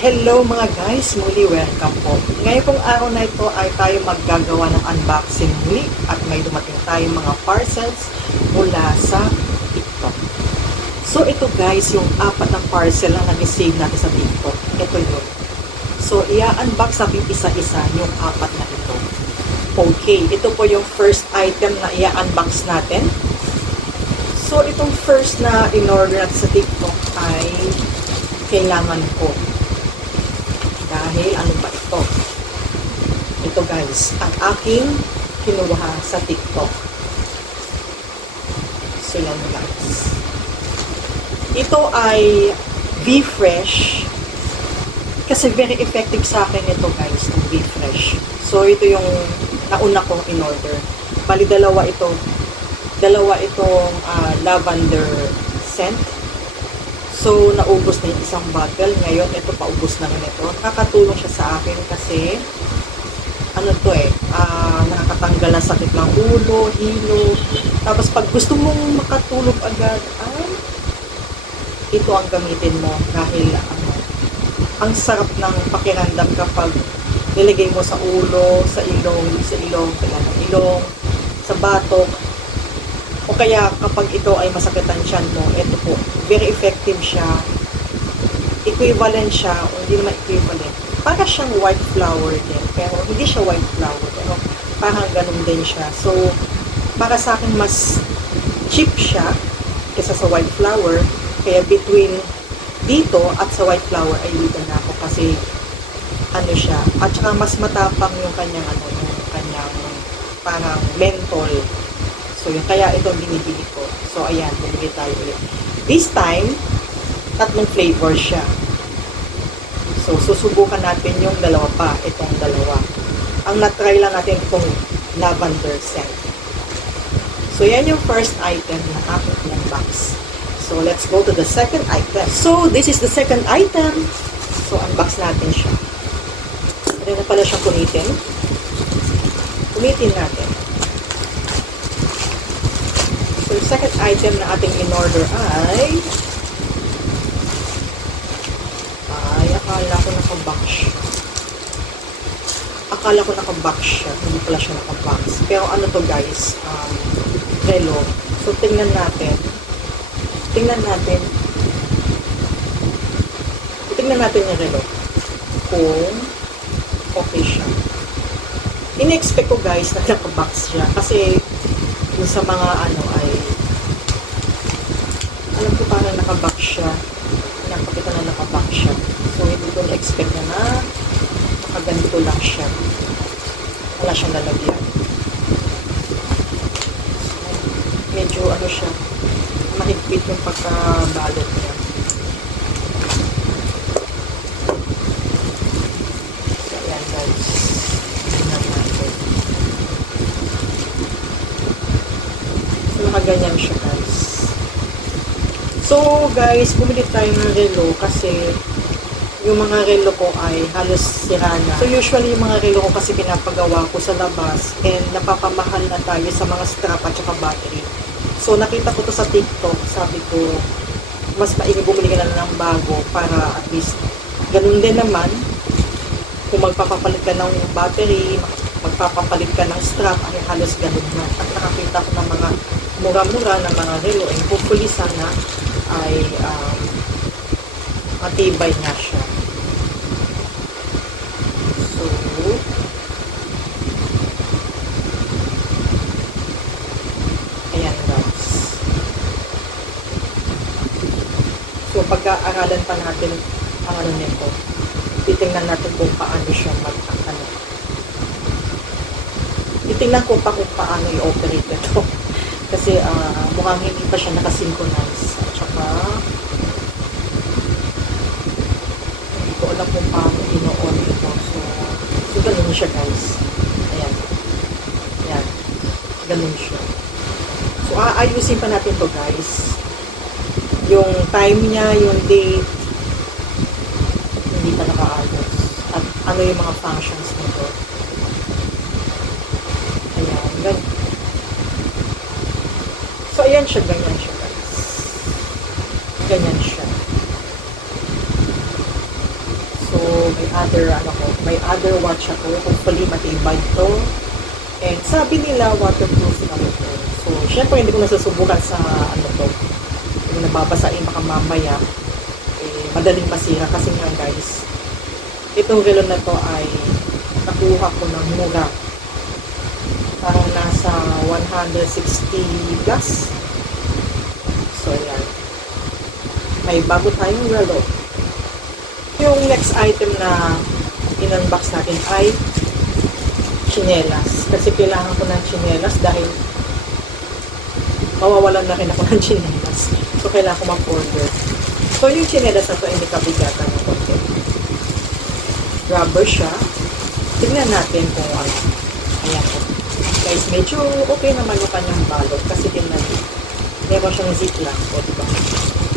Hello mga guys, muli welcome po. Ngayon pong araw na ito ay tayo maggagawa ng unboxing muli at may dumating tayong mga parcels mula sa TikTok. So ito guys, yung apat ng parcel na nag-save natin sa TikTok. Ito yun. So i-unbox natin isa-isa yung apat na ito. Okay, ito po yung first item na i-unbox natin. So itong first na in-order natin sa TikTok ay kailangan ko. Dahil ano ba ito? Ito guys, ang aking kinuha sa TikTok. So yan guys. Ito ay V-Fresh. Kasi very effective sa akin ito guys, ng V-Fresh. So ito yung nauna kong in-order. Bali dalawa itong lavender scent. So, naubos na yung isang bottle. Ngayon, ito paubos naman ito. Nakakatulong siya sa akin kasi nakakatanggal ng sakit ng ulo, hilo. Tapos, pag gusto mong makatulog agad, ito ang gamitin mo dahil ang sarap ng pakiramdam kapag nilagay mo sa ulo, sa ilong, sa batok, o kaya kapag ito ay masakit ang tiyan mo, ito po, very effective siya. Equivalent siya, o hindi naman equivalent. Para siyang white flower din, pero hindi siya white flower, pero parang ganun din siya. So, para sa akin, mas cheap siya kaysa sa white flower. Kaya between dito at sa white flower ay dito na ako kasi ano siya. At saka mas matapang yung kanyang parang menthol. So, yun. Kaya ito binibili ko. So, ayan. Bumili tayo ulit. This time, tatlong flavor siya. So, susubukan natin yung dalawa pa. Itong dalawa. Ang na-try lang natin itong lavender scent. So, yan yung first item na aking ng box. So, let's go to the second item. So, this is the second item. So, unbox natin siya. Pwede na pala siyang punitin. Punitin natin. So, yung second item na ating in-order ay akala ko naka-box siya. Akala ko naka-box siya. Hindi pala siya naka-box. Pero ano to guys? Relo. So, tingnan natin. Tingnan natin yung relo. Kung okay siya. In-expect ko guys na naka-box siya. Kasi yung sa mga alam ko parang naka-box siya. Nakapita na naka-box siya. So, hindi ko na-expect na nakaganito lang siya. Wala siyang lalagyan. Medyo siya, mahigpit yung pagkabalot niya. So, ayan guys. Tingnan natin. So, nakaganyan siya guys. So, guys, bumili tayo ng relo kasi yung mga relo ko ay halos sira na. So, usually, yung mga relo ko kasi pinapagawa ko sa labas and napapamahal na tayo sa mga strap at saka battery. So, nakita ko to sa TikTok. Sabi ko, mas maigi bumili ka na ng bago para at least ganun din naman kung magpapapalit ka ng battery, magpapapalit ka ng strap, ay halos ganun na. At nakakita ko ng mga mura-mura ng mga relo and hopefully sana ay matibay nga siya. So, ayan guys. So, pag-aaralan pa natin ang nito. Titingnan natin kung paano siya titingnan ko pa kung paano i-operate ito. Kasi mukhang hindi pa siya nakasynchronize. At saka hindi ko alam kung paano ino-on ito. So ganun siya guys. Ayan. Ayan. Ganun siya. So aayusin pa natin to guys. Yung time niya, yung date, hindi pa nakaayos. At ano yung mga functions nito. Ayan. Ganun. So, ayan siya, ganyan siya guys. Ganyan siya. So, may other watch ako. Hopefully matibay to. And sabi nila waterproof naman ito. So, syempre hindi ko nasusubukan sa to. Kung nababasain baka mamaya madaling masira kasi nga guys, itong relo na to ay nakuha ko ng mura. Parang nasa 160 plus. So, yan. May bago tayong relo. Yung next item na in-unbox natin ay chinelas. Kasi kailangan ko ng chinelas dahil mawawalan na rin ako ng chinelas. So, kailangan ko mag-order. So, yung chinelas na to ay hindi kabigatan ng konti. Rubber siya. Tignan natin kung ano. Ayan po. Guys, medyo okay naman yung kanyang balot. Kasi tingnan niyo. Meron siyang ziplock. O, diba?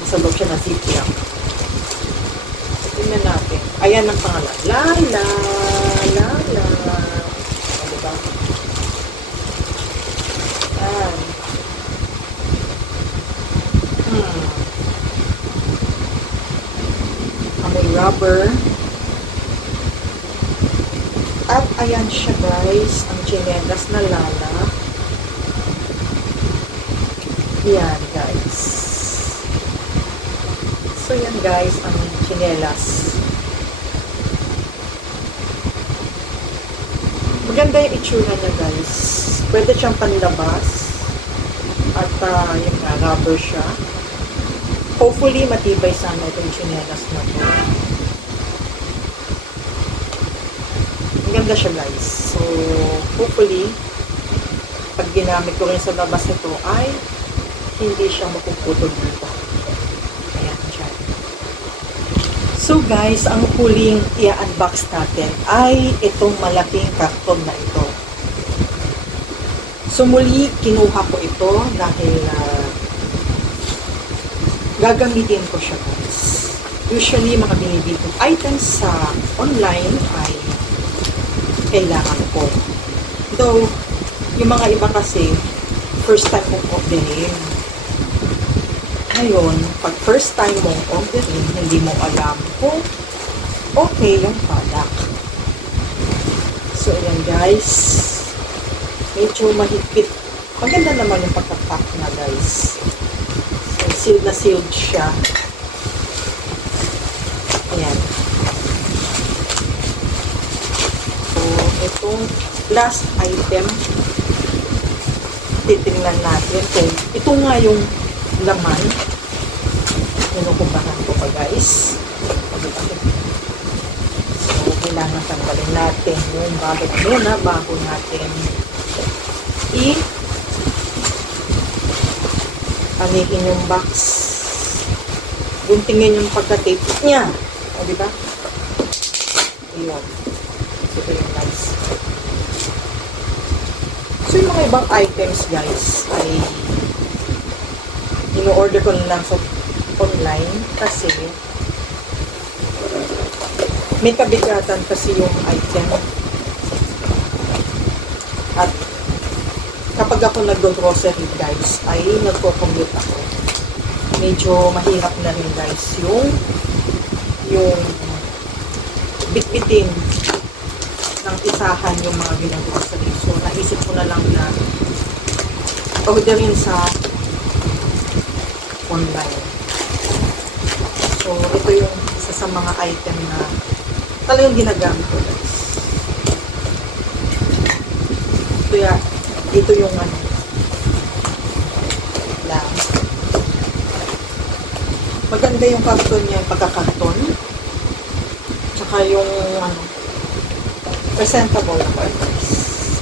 Sa loob siya na ziplock. Tingnan natin. Ayan ang pangalan. Lala. O, diba? Ayan. May rubber. At ayan siya guys, ang chinelas na Lala. Yan guys. So yan guys, ang chinelas. Maganda yung itsura niya guys. Pwede siyang panlabas. At yung rubber siya. Hopefully, matibay sana itong chinelas na to. Ang ganda siya guys. So, hopefully, pag ginamit ko rin sa labas ito ay hindi siya mapuputol dito. Ayan siya. So guys, ang huling i-unbox natin ay itong malaking karton na ito. So muli, kinuha ko ito dahil gagamitin ko siya guys. Usually, mga binibili kong items sa online ay kailangan ko. Though, yung mga iba kasi, first time kong orderin. Ngayon, pag first time mong orderin, hindi mo alam kung okay yung product. So, ayan guys. Medyo mahigpit. Maganda naman yung pagkapack na guys. Sealed na sealed siya. Ayan. So, itong last item, titingnan natin kung ito nga yung laman. Pinukumpahan ko pa guys. So, kailangan tanggalin natin yung balot muna bago natin anihin yung box. Guntingin yung pagka-tape niya. O, diba? Ayan. Ito yung guys. So, yung mga ibang items, guys, ay ino-order ko na lang sa online kasi may kabigatan kasi yung item. At kapag ako nag-grocery guys, ay nagko-commute ako. Medyo mahirap na rin guys yung bitbitin ng isahan yung mga ginag-grocery. So, naisip ko na lang na orderin sa online. So, ito yung isa sa mga item na talagang ginagamit ko guys. Ito yung lang. Maganda yung karton niya, yung pagkakarton. Tsaka yung presentable na guys.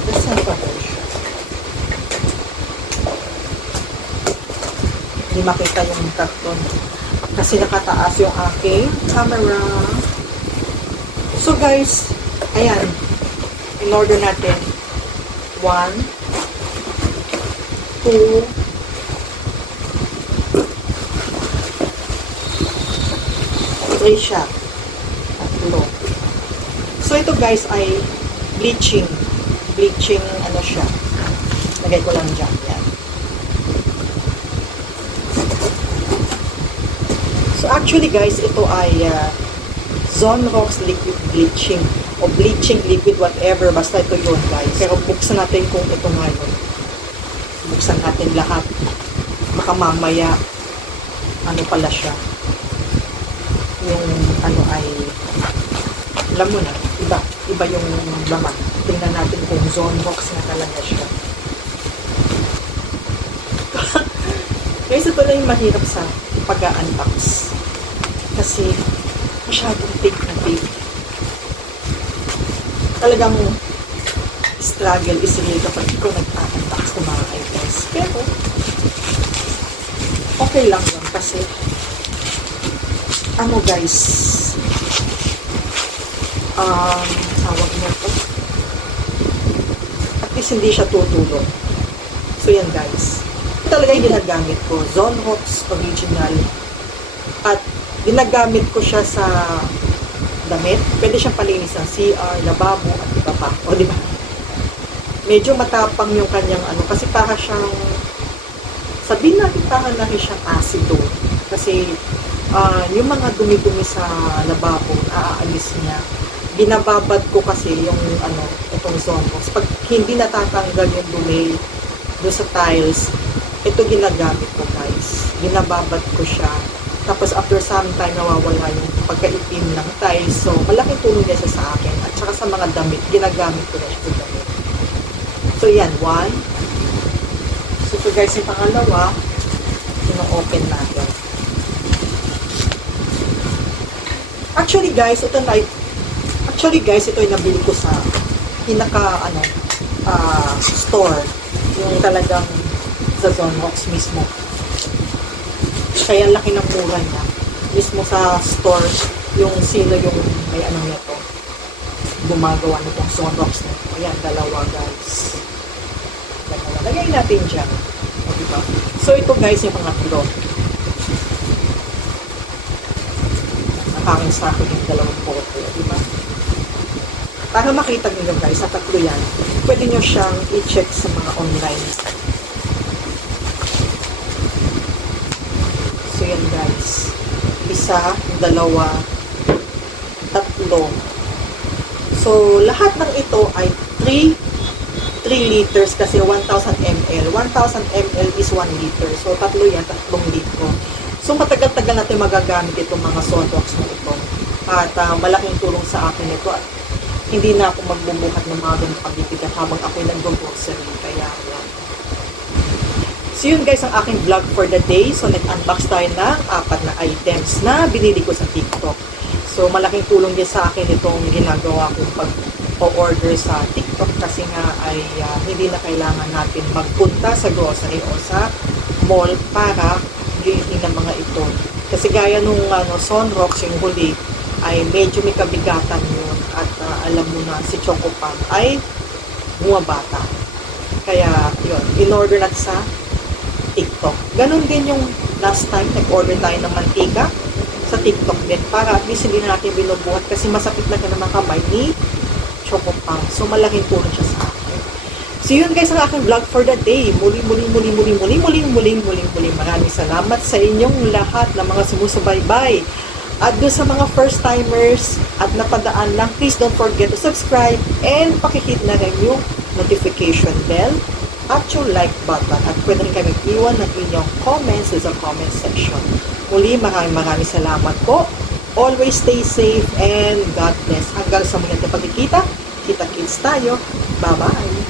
Presentable siya. Hindi makita yung karton. Kasi nakataas yung aking camera. So guys, ayan. In order natin. 1, 2, 3 siya. 3. So, ito guys ay bleaching. Bleaching, siya. Lagay ko lang dyan. Yan. So, actually guys, ito ay Zonrox Liquid Bleaching o bleaching liquid, whatever, basta ito yun guys. Pero buksan natin kung ito ngayon. Buksan natin lahat. Baka mamaya ano pala siya, yung ano ay, alam mo na, iba yung laman. Tingnan natin kung Zonrox na talaga siya. Guys, ito na yung mahirap sa pag-unbox. Kasi, masyadong big na big. Talagang struggle is real kapag ikaw nag-unbox ng mga items. Pero, okay lang yun kasi, ano guys, tawag niya to. At least hindi siya tutulog. So, yan guys. Talaga yung ginagamit ko, Zonrox Original, at ginagamit ko siya sa damit. Pwede siyang palinis ng CR, lababo, at iba pa. O, di ba? Medyo matapang yung kanyang ano, kasi para siyang, sabihin natin parang na siyang acido. Kasi, yung mga dumi-dumi sa lababo, naaalis niya. Binababad ko kasi yung ano, itong Zonrox. Pag hindi natatanggal yung dumi doon sa tiles, ito ginagamit ko guys. Binababad ko siya. Tapos after some time, nawawala yung pagkaitim ng tiles. So, malaking tulong niya sa akin. At saka sa mga damit, ginagamit ko na siya sa damit. So, yan. One. So, ito guys, yung pangalawa, ino-open natin. Actually guys, ito yung nabili ko sa pinaka, store. Yung talagang sa Zonrox mismo. Kaya laki ng mura niya. Mismo sa store, yung sino yung may ano nito, gumagawa nitong Zonrox na ito. Ayan, dalawa guys. Dalawa. Lagay natin dyan. O, diba? So, ito guys, yung pangatlo. Nakangin sa akin yung dalawang photo. Diba? Para makita nyo guys, sa tatlo yan, pwede nyo siyang i-check sa mga online. So yan guys, isa, dalawa, tatlo. So lahat ng ito ay 3 liters kasi 1,000 ml. 1,000 ml is 1 liter. So tatlo yan, 3 litro. So matagal-tagal natin magagamit itong mga Zonrox na ito. At malaking tulong sa akin ito. At hindi na ako magbubuhat ng mga ganong pagbibigat habang ako'y nag-grocery. Kaya yan. So yun guys, ang aking vlog for the day. So nag-unbox tayo ng 4 na items na binili ko sa TikTok. So malaking tulong din sa akin itong ginagawa kong pag-order sa TikTok kasi nga ay hindi na kailangan natin magpunta sa grocery o sa mall para bilihin ng mga ito. Kasi gaya nung Zonrox yung huli ay medyo may kabigatan yun at alam mo na si Choco Pam ay bumabata. Kaya yun, in-order natin sa TikTok. Ganon din yung last time, nag-order tayo ng mantika sa TikTok din para at least hindi na natin binubuhat kasi masakit na ng mga kamay ni Choco Pam. So, malaking tulong siya sa akin. So, yun guys ang aking vlog for the day. Muling. Maraming salamat sa inyong lahat na mga sumusubaybay. At doon sa mga first timers at napadaan lang, please don't forget to subscribe and pakihit na rin yung notification bell at yung like button. At pwede rin kami iwan ng inyong comments sa comment section. Muli, maraming salamat po. Always stay safe and God bless. Hanggang sa muli natin pagkikita. Kita-kits tayo. Bye-bye!